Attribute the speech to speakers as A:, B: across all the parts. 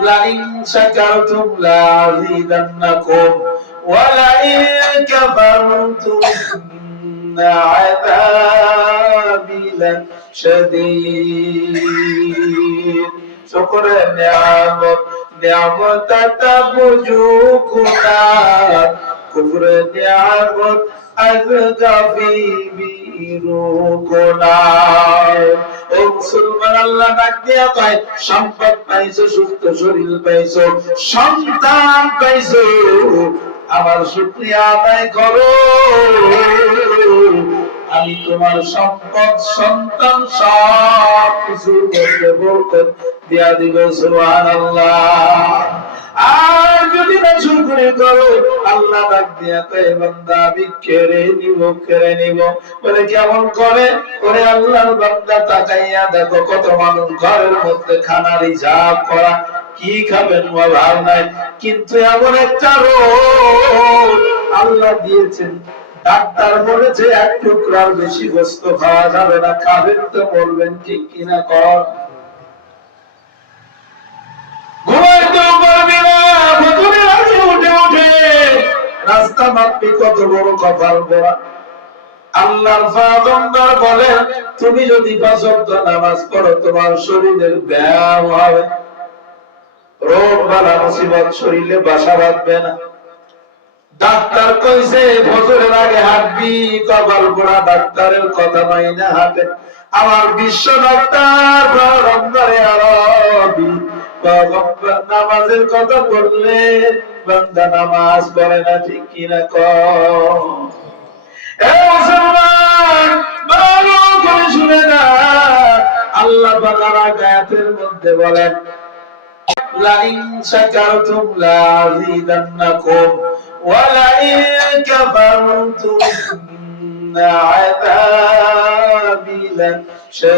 A: لئن شكرتم لأزيدنكم ولئن كفرتم إن عذابي لشديد شكر نعمت نعمت تبجوكنا كفر نعمت أذقى বিরুকোনা ও মুসলমান আল্লাহ ডাক দিয়া কয় সম্পদ পাইছো সুস্থ শরীর পাইছো সন্তান পাইছো আমার শুকরিয়া আদায় করো আমি তোমার সম্পদ, সন্তান, সব মধ্যে বরকত দিয়া দিব, সুবহানাল্লাহ। আর যদি না করো আল্লাহ ডাক দিয়া কেড়ে নিব কেড়ে নিব। বলে, কেমন করে? ওরে আল্লাহর বান্দা, তাকাইয়া দেখো, কত মানুষ ঘরের মধ্যে খানার হিসাব করা, কি খাবেন ভাব নাই। কিন্তু এমন একটা রোগ আল্লাহ দিয়েছেন। ডাক্তার বলেছে, এক টুকরার বেশি গোস্ত খাওয়া যাবে না। খাবেন তো, বলবেন, ঠিক কিনা কর। রাস্তা কত বড় কপাল পড়া। আল্লাহর ফাগম্বর বলে, তুমি যদি নামাজ পড়ো, তোমার শরীরের ব্যায়াম হবে। শরীরে বাসা বাঁধবে না। ডাক্তার কইছে, ফজরের আগে হাঁটবি, কপাল পোড়া ডাক্তারের কথা নাই না হাঁটে। আমার বিশ্ব ডাক্তার নামাজের কথা বললে বান্দা নামাজ পড়ে না, ঠিক কিনা ক শুনে না। আল্লাহ বাকার মধ্যে বলেন, লাইন শাকারতুম লাযিদান্নাকুম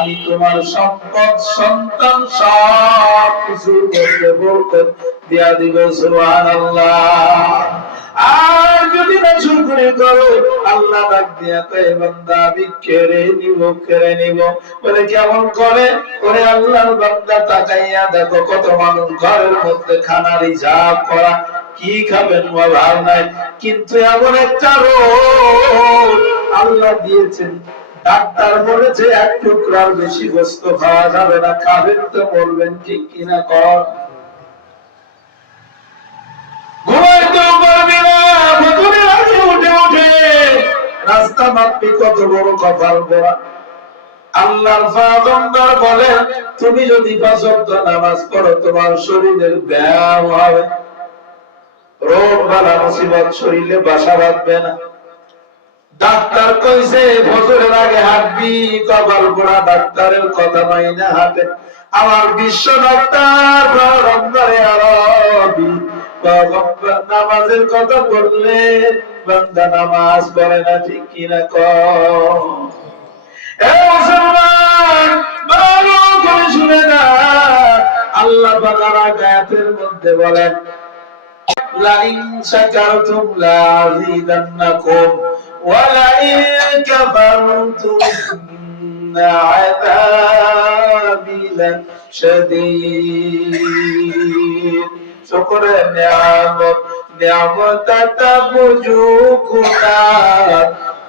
A: আমি তোমার সম্পদ, সন্তান সব মধ্যে বরকত দিয়া দিব, সুবহানাল্লাহ। আর যদি না করো আল্লাহ ডাক দিয়া আমি কেড়ে নিব কেড়ে নিব। বলে কেমন করে? ওরে আল্লাহর বান্দা, তাকাইয়া দেখো কত মানুষ ঘরের মধ্যে করা, কি খাবেন ভাব নাই। কিন্তু এমন একটা রোগ আল্লাহ দিয়েছেন। ডাক্তার বলেছে, এক টুকরার বেশি গোস্ত খাওয়া যাবে না। খাবেন তো, বলবেন, ঠিক কিনা কর। ঘুমাইতেও পারবি না, ভুতুরে রাতে উঠে উঠে। রাস্তা মাপবি কত বড় কপাল পড়া। আল্লাহর ফাগম্বর বলে, তুমি যদি নামাজ পড়ো, তোমার শরীরের ব্যায়াম হবে। রোগ শরীরে বাসা বাঁধবে না। ডাক্তার কইছে, ফজরের আগে হাঁটবি কপাল পোড়া ডাক্তারের কথা মাইনা হাঁটে আমার বিশ্ব ডাক্তার নামাজের কথা বললে, বান্দা নামাজ পড়ে না, ঠিক কিনা কর এ না। আল্লাহ বাকারা গায়াতের মধ্যে বলেন لئن شكرتم لأزيدنكم ولئن كفرتم إن عذابي لشديد شكر نعمت نعمت تبجوكنا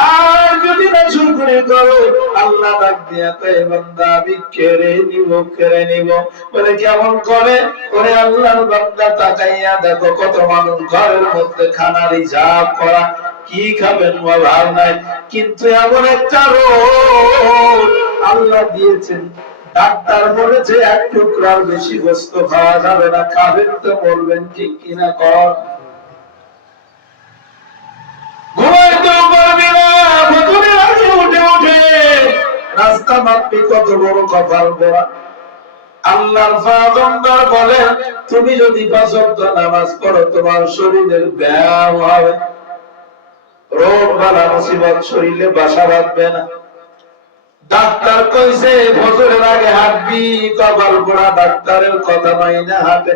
A: আর যদি না করো আল্লাহ ডাক দিয়া কেড়ে নিব কেড়ে নিব। বলে কেমন করে, ওরে আল্লাহর বান্দা তাকাইয়া দেখো, কত মানুষ ঘরের মধ্যে করা, কি খাবেন নাই। কিন্তু এমন একটা রোগ আল্লাহ দিয়েছেন। ডাক্তার বলেছে, এক টুকরার বেশি গোস্ত খাওয়া যাবে না, খাবেন তো বলবেন ঠিক কিনা, কর। মাপি কত বড় কপাল পড়া আল্লাহর পয়গম্বর বলেন তুমি যদি পাঁচ নামাজ পড়ো, তোমার শরীরের ব্যায়াম হবে রোগ বালা মুসিবত শরীরে বাসা বাঁধবে না। ডাক্তার কইছে, ফজরের আগে হাঁটবি, কপাল পোড়া ডাক্তারের কথা নয় না হাঁটে।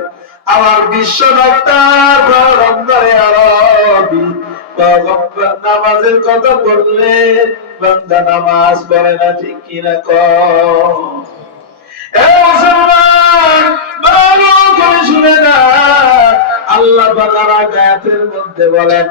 A: আমার বিশ্ব ডাক্তার পয়গম্বরে আরবি। নামাজের কথা বললে বান্দা নামাজ পড়ে না, ঠিক কিনা না ভালো শুনে না, আল্লাহ বাগারা গায়াতের মধ্যে বলেন